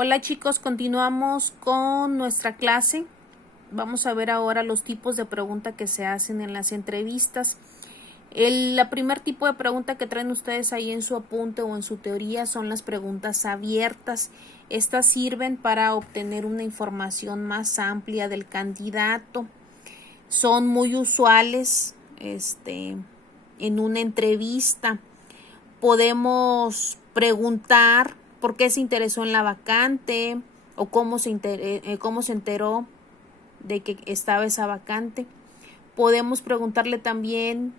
Hola chicos, continuamos con nuestra clase. Vamos a ver ahora los tipos de pregunta que se hacen en las entrevistas. La primer tipo de pregunta que traen ustedes ahí en su apunte o en su teoría son las preguntas abiertas. Estas sirven para obtener una información más amplia del candidato. Son muy usuales en una entrevista. Podemos preguntar por qué se interesó en la vacante o cómo se enteró de que estaba esa vacante. Podemos preguntarle también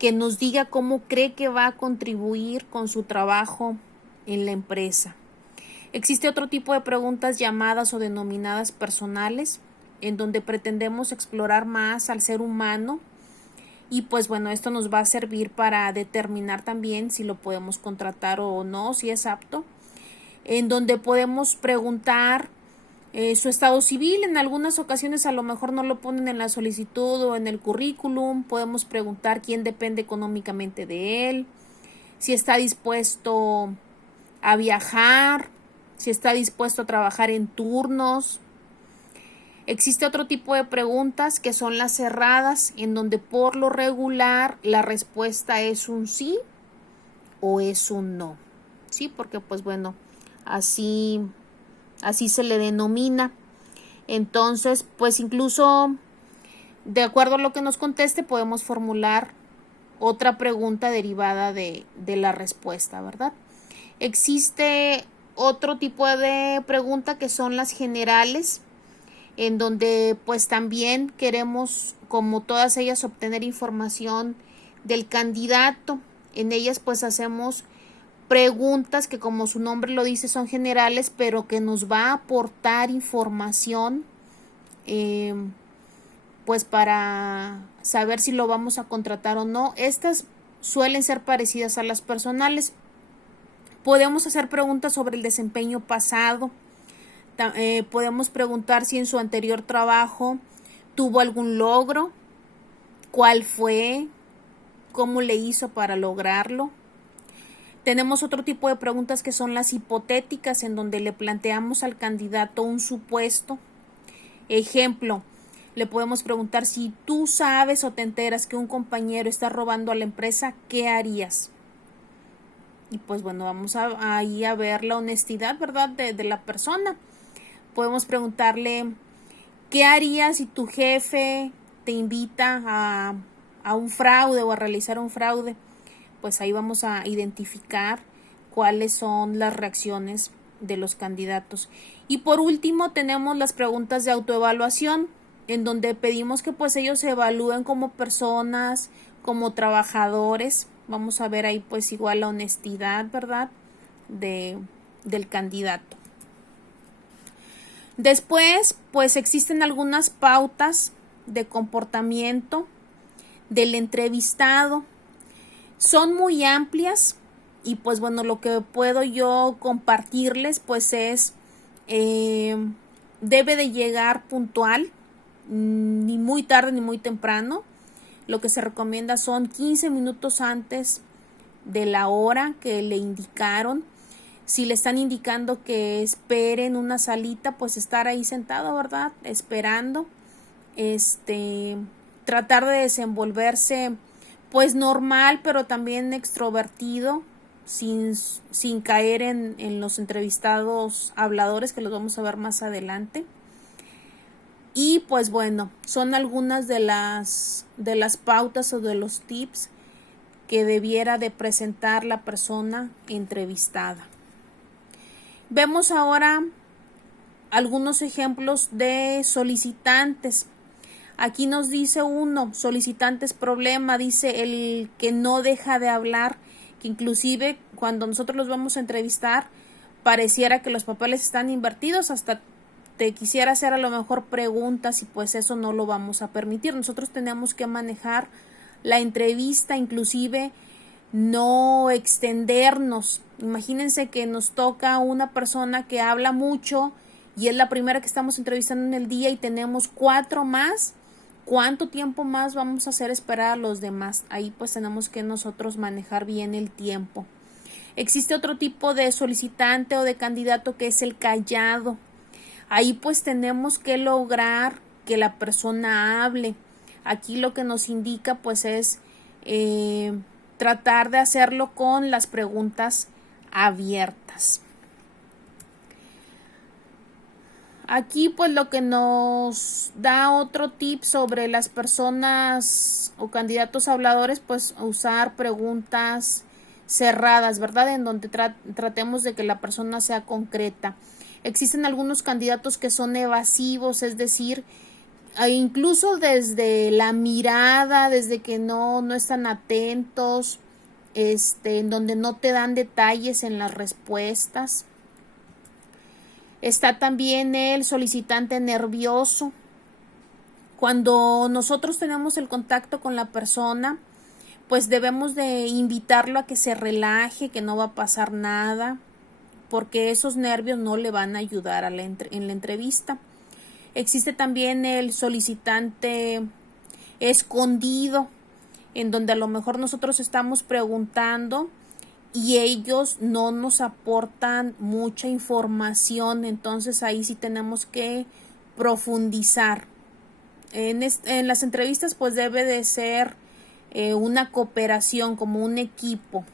que nos diga cómo cree que va a contribuir con su trabajo en la empresa. Existe otro tipo de preguntas llamadas o denominadas personales, en donde pretendemos explorar más al ser humano. Y pues bueno, esto nos va a servir para determinar también si lo podemos contratar o no, si es apto. En donde podemos preguntar su estado civil. En algunas ocasiones a lo mejor no lo ponen en la solicitud o en el currículum. Podemos preguntar quién depende económicamente de él, si está dispuesto a viajar, si está dispuesto a trabajar en turnos. Existe otro tipo de preguntas que son las cerradas, en donde por lo regular la respuesta es un sí o es un no. Sí, porque pues bueno, así se le denomina. Entonces, pues incluso de acuerdo a lo que nos conteste, podemos formular otra pregunta derivada de la respuesta, ¿verdad? Existe otro tipo de pregunta que son las generales, en donde pues también queremos, como todas ellas, obtener información del candidato. En ellas pues hacemos preguntas que, como su nombre lo dice, son generales, pero que nos va a aportar información pues para saber si lo vamos a contratar o no. Estas suelen ser parecidas a las personales. Podemos hacer preguntas sobre el desempeño pasado. Podemos preguntar si en su anterior trabajo tuvo algún logro, cuál fue, cómo le hizo para lograrlo. Tenemos otro tipo de preguntas que son las hipotéticas, en donde le planteamos al candidato un supuesto. Ejemplo, le podemos preguntar: si tú sabes o te enteras que un compañero está robando a la empresa, ¿qué harías? Y pues bueno, vamos ahí a ver la honestidad, ¿verdad?, de la persona. Podemos preguntarle: ¿qué harías si tu jefe te invita a un fraude o a realizar un fraude? Pues ahí vamos a identificar cuáles son las reacciones de los candidatos. Y por último tenemos las preguntas de autoevaluación, en donde pedimos que pues ellos se evalúen como personas, como trabajadores. Vamos a ver ahí pues igual la honestidad, ¿verdad?, del candidato. Después, pues existen algunas pautas de comportamiento del entrevistado. Son muy amplias y pues bueno, lo que puedo yo compartirles pues es, debe de llegar puntual, ni muy tarde ni muy temprano. Lo que se recomienda son 15 minutos antes de la hora que le indicaron. Si le están indicando que espere en una salita, pues estar ahí sentado, ¿verdad?, esperando. Tratar de desenvolverse pues normal, pero también extrovertido, sin caer en los entrevistados habladores, que los vamos a ver más adelante. Y pues bueno, son algunas de las pautas o de los tips que debiera de presentar la persona entrevistada. Vemos ahora algunos ejemplos de solicitantes. Aquí nos dice uno: solicitantes problema, dice el que no deja de hablar, que inclusive cuando nosotros los vamos a entrevistar pareciera que los papeles están invertidos, hasta te quisiera hacer a lo mejor preguntas, y pues eso no lo vamos a permitir. Nosotros tenemos que manejar la entrevista, inclusive no extendernos. Imagínense que nos toca una persona que habla mucho y es la primera que estamos entrevistando en el día y tenemos 4 más. ¿Cuánto tiempo más vamos a hacer esperar a los demás? Ahí pues tenemos que nosotros manejar bien el tiempo. Existe otro tipo de solicitante o de candidato que es el callado. Ahí pues tenemos que lograr que la persona hable. Aquí lo que nos indica pues es tratar de hacerlo con las preguntas abiertas. Aquí pues lo que nos da otro tip sobre las personas o candidatos habladores, pues usar preguntas cerradas, ¿verdad? En donde tratemos de que la persona sea concreta. Existen algunos candidatos que son evasivos, es decir, incluso desde la mirada, desde que no están atentos, en donde no te dan detalles en las respuestas. Está también el solicitante nervioso. Cuando nosotros tenemos el contacto con la persona, pues debemos de invitarlo a que se relaje, que no va a pasar nada, porque esos nervios no le van a ayudar en la entrevista. Existe también el solicitante escondido, en donde a lo mejor nosotros estamos preguntando y ellos no nos aportan mucha información, entonces ahí sí tenemos que profundizar. En las entrevistas pues debe de ser una cooperación, como un equipo.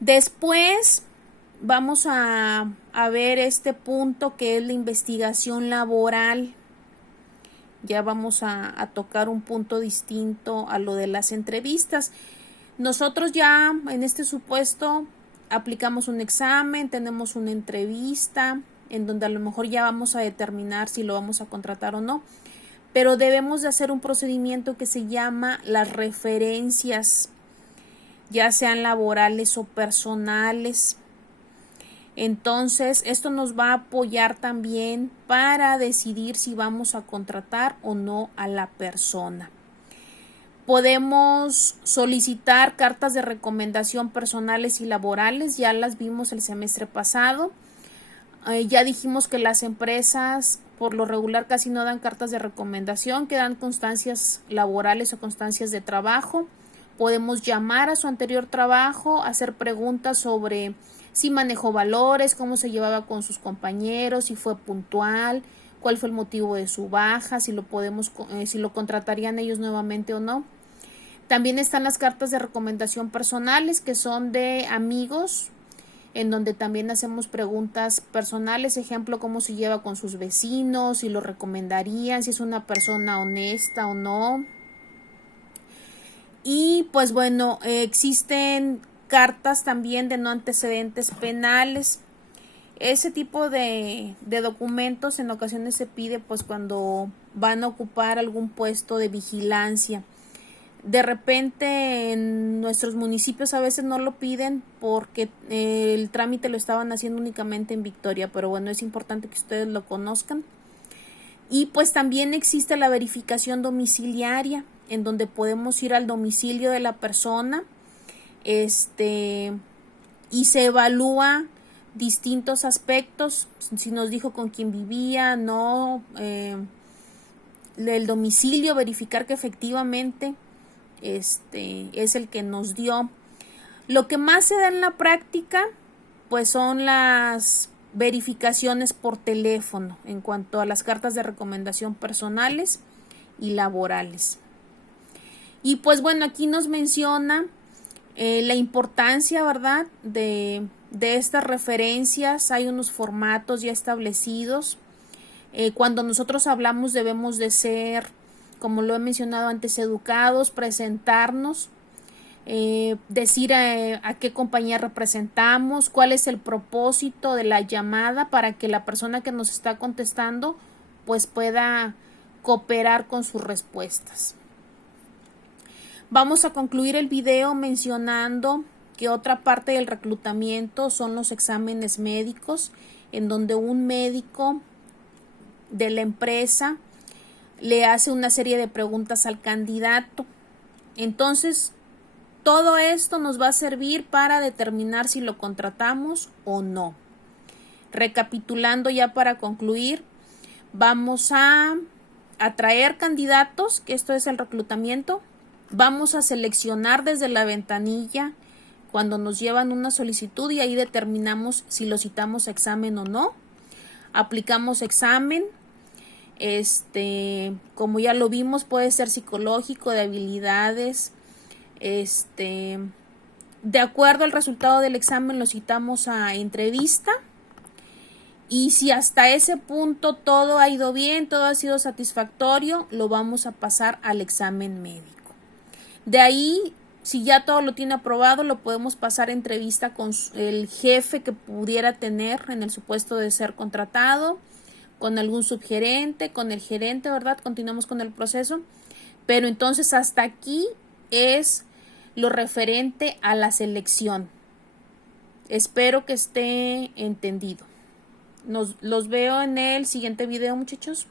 Después vamos a ver este punto que es la investigación laboral. Ya vamos a tocar un punto distinto a lo de las entrevistas. Nosotros ya en este supuesto aplicamos un examen, tenemos una entrevista en donde a lo mejor ya vamos a determinar si lo vamos a contratar o no, pero debemos de hacer un procedimiento que se llama las referencias, ya sean laborales o personales. Entonces, esto nos va a apoyar también para decidir si vamos a contratar o no a la persona. Podemos solicitar cartas de recomendación personales y laborales, ya las vimos el semestre pasado. Ya dijimos que las empresas por lo regular casi no dan cartas de recomendación, que dan constancias laborales o constancias de trabajo. Podemos llamar a su anterior trabajo, hacer preguntas sobre si manejó valores, cómo se llevaba con sus compañeros, si fue puntual, cuál fue el motivo de su baja, si lo contratarían ellos nuevamente o no. También están las cartas de recomendación personales, que son de amigos, en donde también hacemos preguntas personales, ejemplo, cómo se lleva con sus vecinos, si lo recomendarían, si es una persona honesta o no. Y pues bueno, existen cartas también de no antecedentes penales. Ese tipo de documentos en ocasiones se pide pues cuando van a ocupar algún puesto de vigilancia. De repente en nuestros municipios a veces no lo piden porque el trámite lo estaban haciendo únicamente en Victoria, pero bueno, es importante que ustedes lo conozcan. Y pues también existe la verificación domiciliaria, en donde podemos ir al domicilio de la persona y se evalúa distintos aspectos, si nos dijo con quién vivía, no, el domicilio, verificar que efectivamente es el que nos dio. Lo que más se da en la práctica pues son las verificaciones por teléfono en cuanto a las cartas de recomendación personales y laborales. Y pues bueno, aquí nos menciona la importancia, ¿verdad?, de estas referencias. Hay unos formatos ya establecidos. Cuando nosotros hablamos debemos de ser, como lo he mencionado antes, educados, presentarnos, decir a qué compañía representamos, cuál es el propósito de la llamada para que la persona que nos está contestando pues pueda cooperar con sus respuestas. Vamos a concluir el video mencionando que otra parte del reclutamiento son los exámenes médicos, en donde un médico de la empresa le hace una serie de preguntas al candidato. Entonces, todo esto nos va a servir para determinar si lo contratamos o no. Recapitulando ya para concluir, vamos a atraer candidatos, que esto es el reclutamiento. Vamos a seleccionar desde la ventanilla cuando nos llevan una solicitud y ahí determinamos si lo citamos a examen o no. Aplicamos examen, como ya lo vimos, puede ser psicológico, de habilidades, de acuerdo al resultado del examen lo citamos a entrevista. Y si hasta ese punto todo ha ido bien, todo ha sido satisfactorio, lo vamos a pasar al examen médico. De ahí, si ya todo lo tiene aprobado, lo podemos pasar a entrevista con el jefe que pudiera tener en el supuesto de ser contratado, con algún subgerente, con el gerente, ¿verdad? Continuamos con el proceso. Pero entonces hasta aquí es lo referente a la selección. Espero que esté entendido. Los veo en el siguiente video, muchachos.